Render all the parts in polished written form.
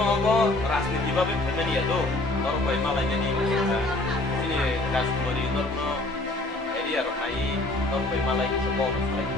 अब राजनीतिभावे भन्दैन नि हेर्नु तर भए मलाई नि ini Raspberry Norno area Rokai Norway Malay support like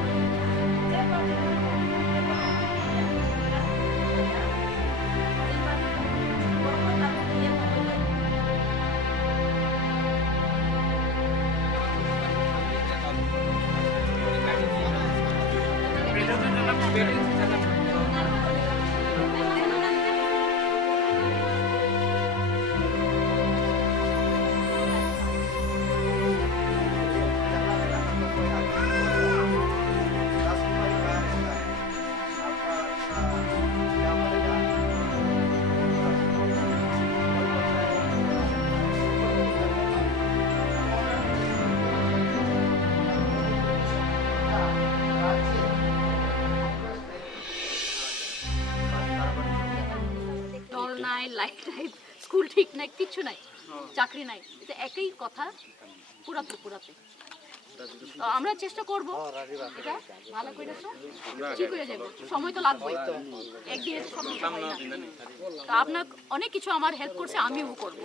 life type school ঠিক নাই কিছু নাই চাকরি নাই এটা একই কথা পুরা ত্রিপুরাতে আমরা চেষ্টা করব এটা ভালো করে ঠিক হয়ে যাবে সময় তো লাগবে একদিনে তো সব কিছু হয় না তো আপনার অনেক কিছু আমার হেল্প করছে আমিও করব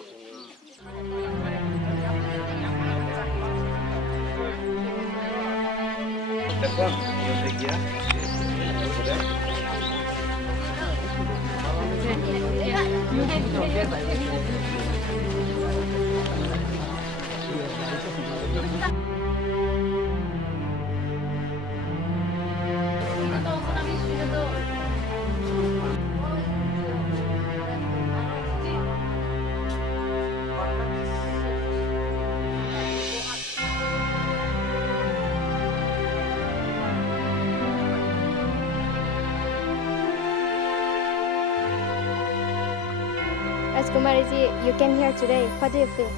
Rajkumari-ji, you came here today. What do you feel?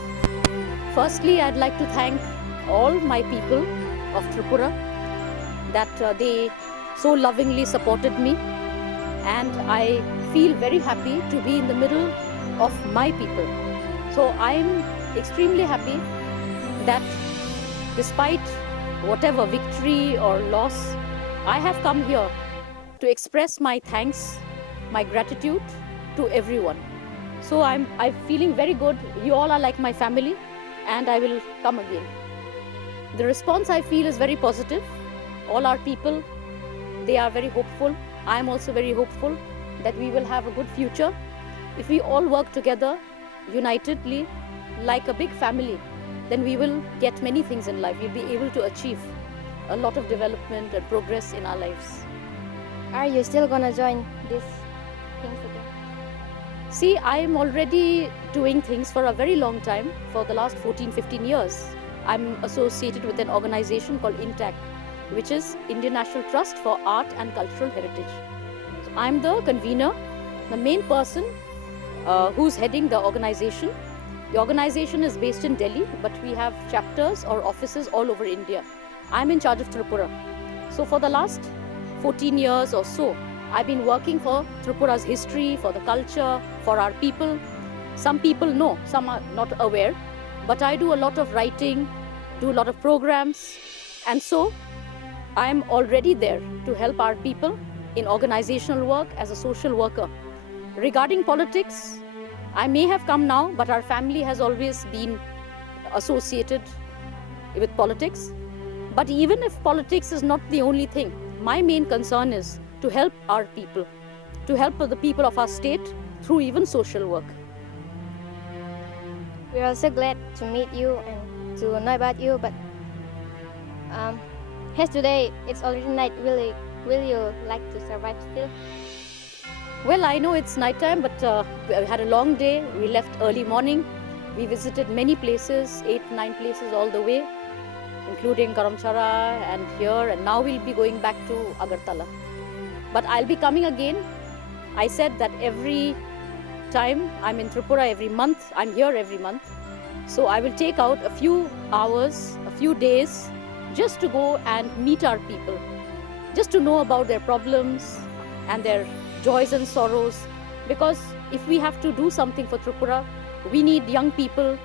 Firstly, I'd like to thank all my people of Tripura that they so lovingly supported me, and I feel very happy to be in the middle of my people. So I'm extremely happy that despite whatever victory or loss, I have come here to express my thanks, my gratitude to everyone. So I'm feeling very good. You all are like my family, and I will come again. The response I feel is very positive. All our people, they are very hopeful. I am also very hopeful that we will have a good future. If we all work together, unitedly, like a big family, then we will get many things in life. We'll be able to achieve a lot of development and progress in our lives. Are you still gonna join these things again? See, I am already doing things for a very long time, for the last 14-15 years. I'm associated with an organization called INTAC, which is Indian National Trust for Art and Cultural Heritage. So I'm the convener, the main person who's heading the organization. The organization is based in Delhi, but we have chapters or offices all over India. I'm in charge of Tripura. So for the last 14 years or so, I've been working for Tripura's history, for the culture, for our people. Some people know, some are not aware, but I do a lot of writing, do a lot of programs, and so I'm already there to help our people in organizational work as a social worker. Regarding politics, I may have come now, but our family has always been associated with politics. But even if politics is not the only thing, my main concern is to help our people, to help the people of our state through even social work. We're also glad to meet you and to know about you, but as today it's already night, will you like to survive still? Well, I know it's night time, but we had a long day. We left early morning. We visited many places, 8-9 places all the way, including Karamchara and here, and now we'll be going back to Agartala. But I'll be coming again. I said that every time I'm in Tripura, every month, I'm here every month. So I will take out a few hours, a few days, just to go and meet our people, just to know about their problems and their joys and sorrows. Because if we have to do something for Tripura, we need young people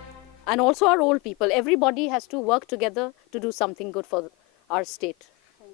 and also our old people. Everybody has to work together to do something good for our state.